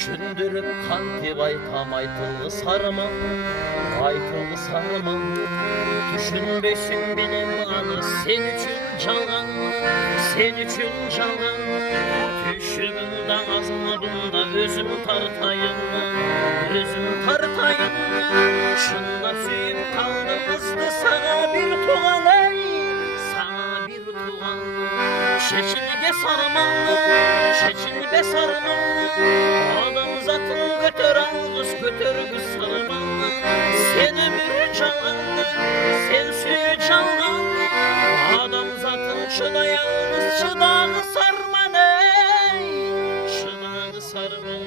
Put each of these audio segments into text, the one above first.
Düşündürüp kanti baytam aytılı sarma, aytılı sarma. Düşünbesin benim anı sen üçün canan, sen üçün canan. Düşümünde azabında özüm tartayım, özüm tartayım. Şunda suyum kaldığımızdı sana bir tuğan ey, sana bir tuğan. Şeçilge sarmanlı, şeçilge sarmanlı. Adam zatını götür algız, götür kız sarmanlı. Sen ömür canlanlı, sen suyu canlanlı. Adam zatın çıdayağız, çıdağı sarman ey, çıdağı sarman.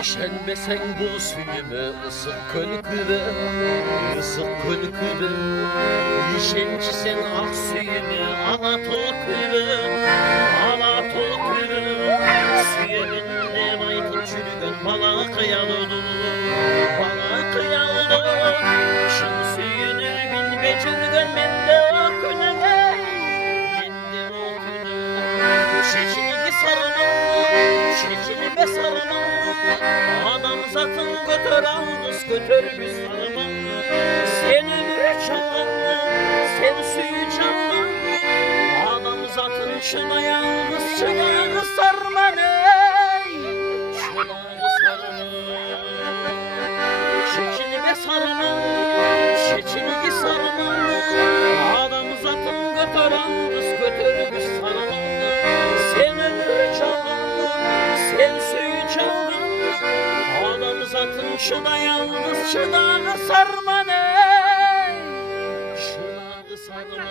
Üşenmesen bu suyumu ısık kölkübe, ısık kölkübe. Nişenci sen ak suyumu ala tokübe, ala tokübe. Suyumunda baytıp çürügen bala kıyalıdı, bala kıyalıdı. Şun suyunu bin becürgen mende okudum, mende okudum. Şeçilgi sarmalı, şeçilge sarmalı. Adam zatın götür algız, götür bir sarman. Sen ömür canlanlı, sen suyu canlanlı. Adam zatın çıdayağız, çıdağı sarman ey, çıdağı sarman. Şeçilge sarman, şeçilge sarman. Adam zatın götür algız, götür bir sarman. Sen ömür canlanlı, sen suyu canlanlı. Adam zatın çıdayağız, çıdağı sarman ey, çıdağı sarman.